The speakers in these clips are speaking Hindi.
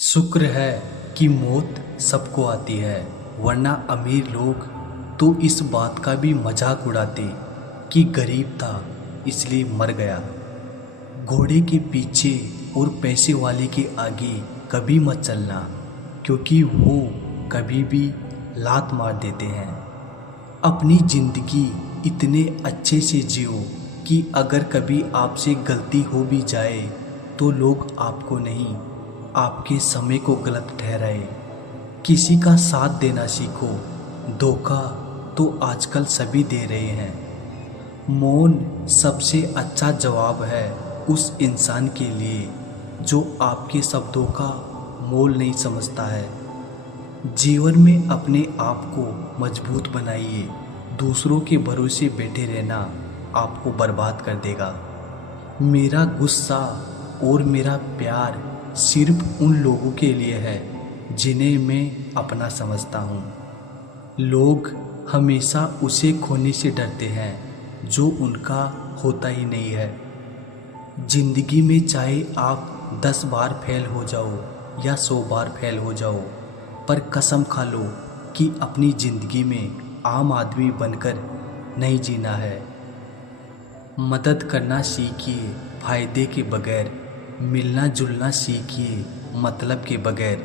शुक्र है कि मौत सबको आती है, वरना अमीर लोग तो इस बात का भी मजाक उड़ाते कि गरीब था इसलिए मर गया। घोड़े के पीछे और पैसे वाले के आगे कभी मत चलना, क्योंकि वो कभी भी लात मार देते हैं। अपनी ज़िंदगी इतने अच्छे से जियो कि अगर कभी आपसे गलती हो भी जाए तो लोग आपको नहीं, आपके समय को गलत ठहराए। किसी का साथ देना सीखो, धोखा तो आजकल सभी दे रहे हैं। मौन सबसे अच्छा जवाब है उस इंसान के लिए जो आपके शब्दों का मोल नहीं समझता है। जीवन में अपने आप को मजबूत बनाइए, दूसरों के भरोसे बैठे रहना आपको बर्बाद कर देगा। मेरा गुस्सा और मेरा प्यार सिर्फ उन लोगों के लिए है जिन्हें मैं अपना समझता हूँ। लोग हमेशा उसे खोने से डरते हैं जो उनका होता ही नहीं है। जिंदगी में चाहे आप 10 बार फेल हो जाओ या 100 बार फेल हो जाओ, पर कसम खा लो कि अपनी ज़िंदगी में आम आदमी बनकर नहीं जीना है। मदद करना सीखिए फायदे के बगैर, मिलना जुलना सीखिए मतलब के बगैर,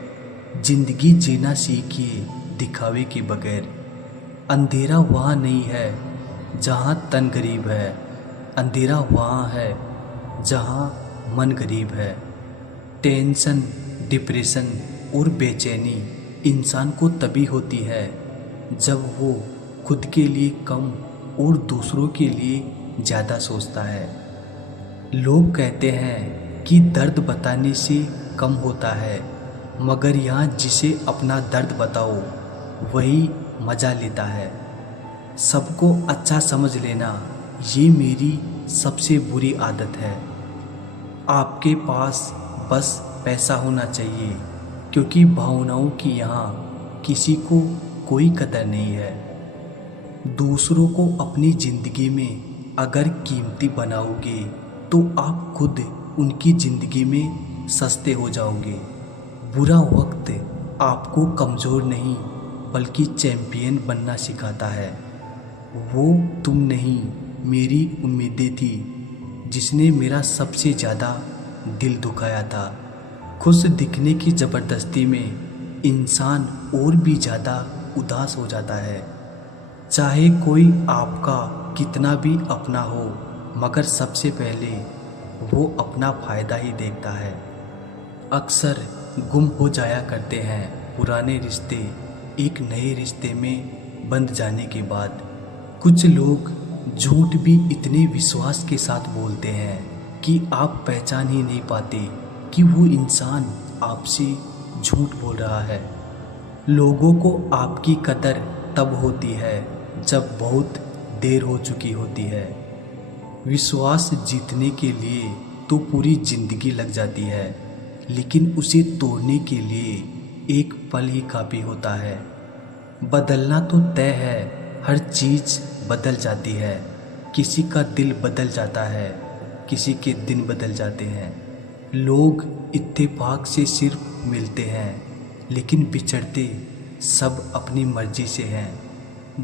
जिंदगी जीना सीखिए दिखावे के बगैर। अंधेरा वहाँ नहीं है जहाँ तन गरीब है, अंधेरा वहाँ है जहाँ मन गरीब है। टेंशन, डिप्रेशन और बेचैनी इंसान को तभी होती है जब वो खुद के लिए कम और दूसरों के लिए ज़्यादा सोचता है। लोग कहते हैं कि दर्द बताने से कम होता है, मगर यहाँ जिसे अपना दर्द बताओ वही मज़ा लेता है। सबको अच्छा समझ लेना ये मेरी सबसे बुरी आदत है। आपके पास बस पैसा होना चाहिए, क्योंकि भावनाओं की यहाँ किसी को कोई कदर नहीं है। दूसरों को अपनी ज़िंदगी में अगर कीमती बनाओगे तो आप खुद उनकी ज़िंदगी में सस्ते हो जाओगे। बुरा वक्त आपको कमज़ोर नहीं बल्कि चैंपियन बनना सिखाता है। वो तुम नहीं, मेरी उम्मीदें थी जिसने मेरा सबसे ज़्यादा दिल दुखाया था। खुश दिखने की ज़बरदस्ती में इंसान और भी ज़्यादा उदास हो जाता है। चाहे कोई आपका कितना भी अपना हो, मगर सबसे पहले वो अपना फ़ायदा ही देखता है। अक्सर गुम हो जाया करते हैं पुराने रिश्ते एक नए रिश्ते में बंध जाने के बाद। कुछ लोग झूठ भी इतने विश्वास के साथ बोलते हैं कि आप पहचान ही नहीं पाते कि वो इंसान आपसे झूठ बोल रहा है। लोगों को आपकी कदर तब होती है जब बहुत देर हो चुकी होती है। विश्वास जीतने के लिए तो पूरी जिंदगी लग जाती है, लेकिन उसे तोड़ने के लिए एक पल ही काफ़ी होता है। बदलना तो तय है, हर चीज़ बदल जाती है। किसी का दिल बदल जाता है, किसी के दिन बदल जाते हैं। लोग इत्तेफाक से सिर्फ मिलते हैं, लेकिन बिछड़ते सब अपनी मर्जी से हैं।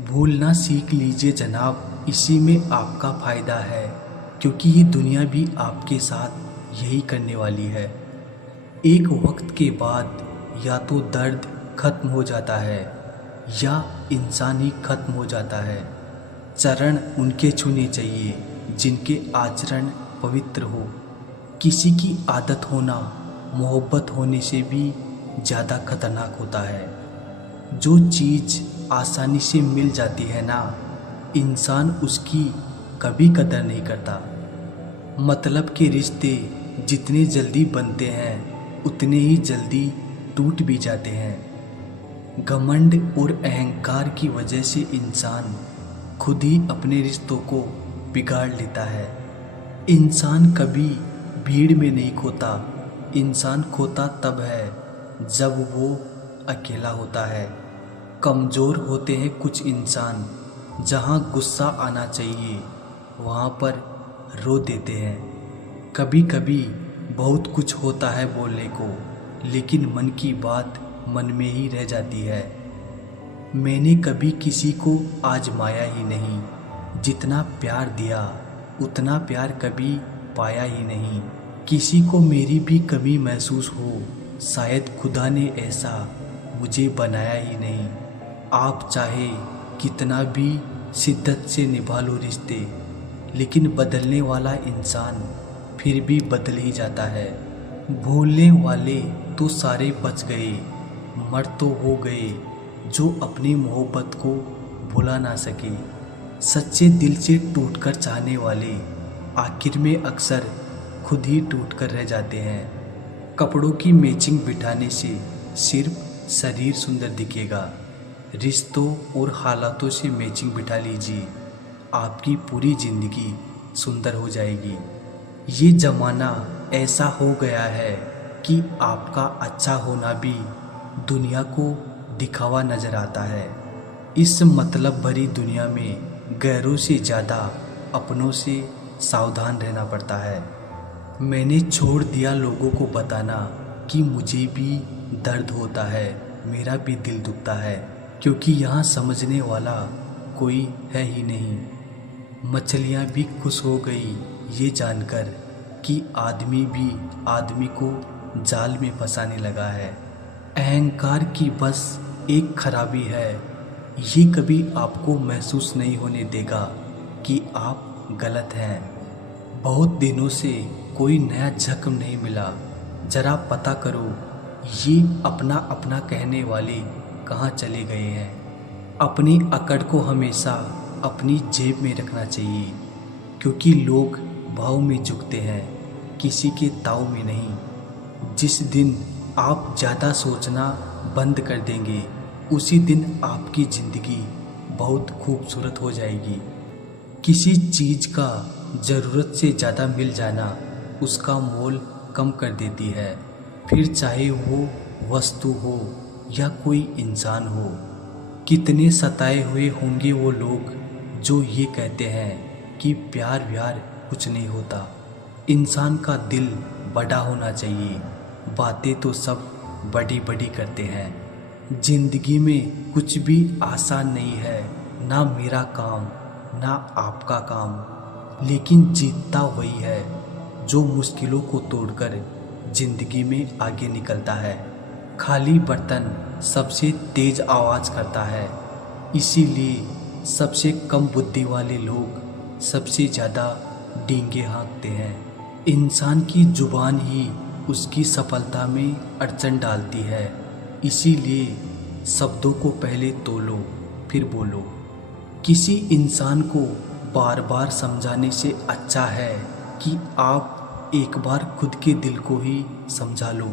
भूलना सीख लीजिए जनाब, इसी में आपका फ़ायदा है, क्योंकि ये दुनिया भी आपके साथ यही करने वाली है। एक वक्त के बाद या तो दर्द खत्म हो जाता है या इंसान ही खत्म हो जाता है। चरण उनके छूने चाहिए जिनके आचरण पवित्र हो। किसी की आदत होना मोहब्बत होने से भी ज़्यादा खतरनाक होता है। जो चीज़ आसानी से मिल जाती है ना, इंसान उसकी कभी कदर नहीं करता। मतलब के रिश्ते जितने जल्दी बनते हैं उतने ही जल्दी टूट भी जाते हैं। घमंड और अहंकार की वजह से इंसान खुद ही अपने रिश्तों को बिगाड़ लेता है। इंसान कभी भीड़ में नहीं खोता, इंसान खोता तब है जब वो अकेला होता है। कमज़ोर होते हैं कुछ इंसान, जहाँ गुस्सा आना चाहिए वहाँ पर रो देते हैं। कभी कभी बहुत कुछ होता है बोलने को, लेकिन मन की बात मन में ही रह जाती है। मैंने कभी किसी को आजमाया ही नहीं, जितना प्यार दिया उतना प्यार कभी पाया ही नहीं। किसी को मेरी भी कमी महसूस हो, शायद खुदा ने ऐसा मुझे बनाया ही नहीं। आप चाहे कितना भी शिद्दत से निभा लो रिश्ते, लेकिन बदलने वाला इंसान फिर भी बदल ही जाता है। भूलने वाले तो सारे बच गए, मर तो हो गए जो अपनी मोहब्बत को भुला ना सके। सच्चे दिल से टूटकर चाहने वाले आखिर में अक्सर खुद ही टूट कर रह जाते हैं। कपड़ों की मैचिंग बिठाने से सिर्फ शरीर सुंदर दिखेगा, रिश्तों और हालातों से मैचिंग बिठा लीजिए, आपकी पूरी ज़िंदगी सुंदर हो जाएगी। ये ज़माना ऐसा हो गया है कि आपका अच्छा होना भी दुनिया को दिखावा नज़र आता है। इस मतलब भरी दुनिया में गैरों से ज़्यादा अपनों से सावधान रहना पड़ता है। मैंने छोड़ दिया लोगों को बताना कि मुझे भी दर्द होता है, मेरा भी दिल दुखता है, क्योंकि यहाँ समझने वाला कोई है ही नहीं। मछलियाँ भी खुश हो गई ये जानकर कि आदमी भी आदमी को जाल में फंसाने लगा है। अहंकार की बस एक खराबी है, ये कभी आपको महसूस नहीं होने देगा कि आप गलत हैं। बहुत दिनों से कोई नया जख्म नहीं मिला, जरा पता करो ये अपना अपना कहने वाले कहाँ चले गए हैं। अपनी अकड़ को हमेशा अपनी जेब में रखना चाहिए, क्योंकि लोग भाव में झुकते हैं, किसी के ताव में नहीं। जिस दिन आप ज़्यादा सोचना बंद कर देंगे उसी दिन आपकी ज़िंदगी बहुत खूबसूरत हो जाएगी। किसी चीज़ का ज़रूरत से ज़्यादा मिल जाना उसका मोल कम कर देती है, फिर चाहे वो वस्तु हो या कोई इंसान हो। कितने सताए हुए होंगे वो लोग जो ये कहते हैं कि प्यार व्यार कुछ नहीं होता। इंसान का दिल बड़ा होना चाहिए, बातें तो सब बड़ी बड़ी करते हैं। जिंदगी में कुछ भी आसान नहीं है, ना मेरा काम ना आपका काम, लेकिन जीतता वही है जो मुश्किलों को तोड़कर जिंदगी में आगे निकलता है। खाली बर्तन सबसे तेज आवाज़ करता है, इसीलिए सबसे कम बुद्धि वाले लोग सबसे ज़्यादा डींगे हाँकते हैं। इंसान की जुबान ही उसकी सफलता में अड़चन डालती है, इसीलिए शब्दों को पहले तोलो फिर बोलो। किसी इंसान को बार बार समझाने से अच्छा है कि आप एक बार खुद के दिल को ही समझा लो।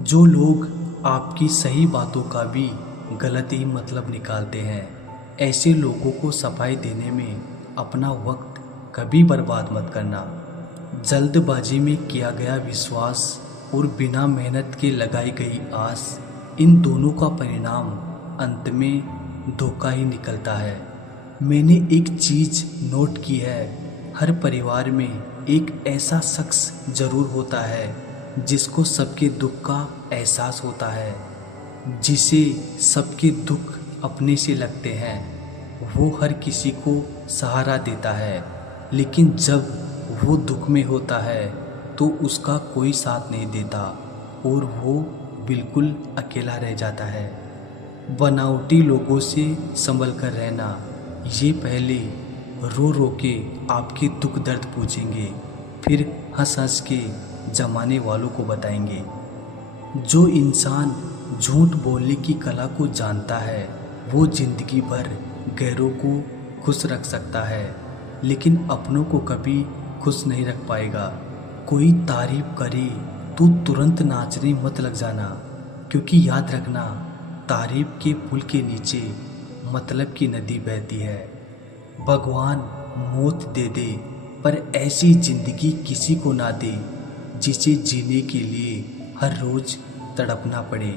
जो लोग आपकी सही बातों का भी गलत ही मतलब निकालते हैं, ऐसे लोगों को सफाई देने में अपना वक्त कभी बर्बाद मत करना। जल्दबाजी में किया गया विश्वास और बिना मेहनत के लगाई गई आस, इन दोनों का परिणाम अंत में धोखा ही निकलता है। मैंने एक चीज़ नोट की है, हर परिवार में एक ऐसा शख्स ज़रूर होता है जिसको सबके दुख का एहसास होता है, जिसे सबके दुख अपने से लगते हैं। वो हर किसी को सहारा देता है, लेकिन जब वो दुख में होता है तो उसका कोई साथ नहीं देता और वो बिल्कुल अकेला रह जाता है। बनावटी लोगों से संभल कर रहना, ये पहले रो रो के आपके दुख दर्द पूछेंगे, फिर हंस हंस के जमाने वालों को बताएंगे। जो इंसान झूठ बोलने की कला को जानता है वो जिंदगी भर गैरों को खुश रख सकता है, लेकिन अपनों को कभी खुश नहीं रख पाएगा। कोई तारीफ करे तो तुरंत नाचने मत लग जाना, क्योंकि याद रखना तारीफ के पुल के नीचे मतलब की नदी बहती है। भगवान मौत दे दे पर ऐसी जिंदगी किसी को ना दे जिसे जीने के लिए हर रोज तड़पना पड़े।